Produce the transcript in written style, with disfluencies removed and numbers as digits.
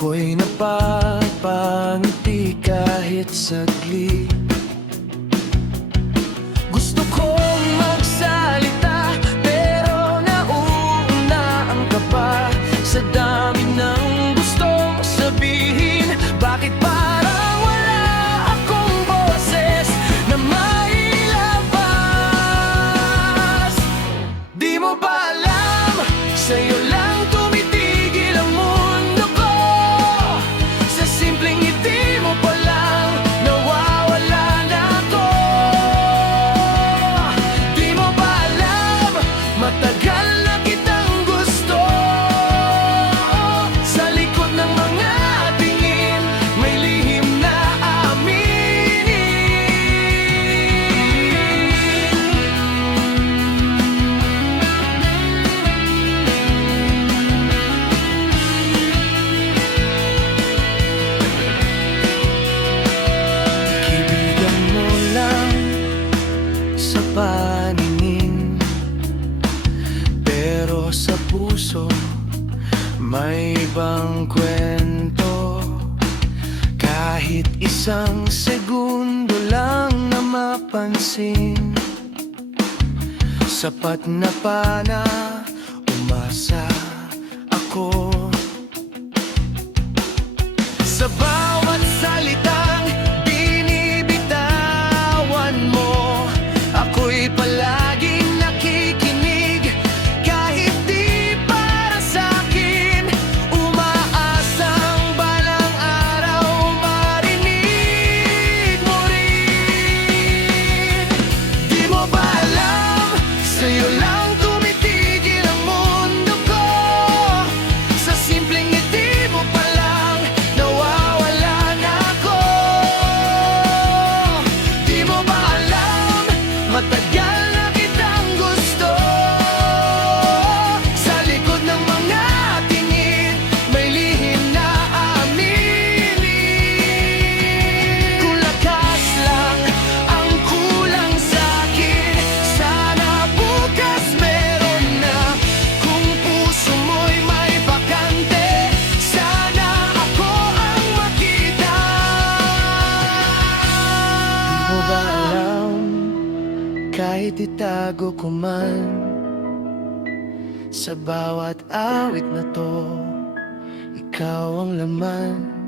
Ako'y napapangiti kahit saglit. Gusto kong magsalita pero nauuna ang kaba. Sa dami ng gustong sabihin, bakit parang wala akong boses na mailabas? Di mo ba alam, sa'yo lang tumitigil ang mundo ko. Sa simpleng ngiti mo pa lang, nawawala na ako. Di mo ba alam, matagal na kitang gusto. Sa likod ng mga tingin, may lihim na aminin. Kaibigan mo lang sa paningin, pero sa puso may ibang kwento. Kahit isang segundo lang na mapansin, sapat na para umasa ako. Sa bawat salitang binibitawan mo, ako'y palaging nakikinig. Kahit di para sa'kin, umaasang balang araw marinig mo rin. Di mo ba alam, sa'yo lang tumitigil ang mundo ko. Sa simpleng ngiti mo pa lang, nawawala na ako. Di mo ba alam, matagal na kitang gusto. Sa likod ng mga tingin, may lihim na aminin. Kung lakas lang ang kulang sa'kin, sana bukas meron na. Kung puso mo'y may bakante, sana ako ang makita. Di mo ba alam, kahit itago ko man, sa bawat awit na to, ikaw ang laman.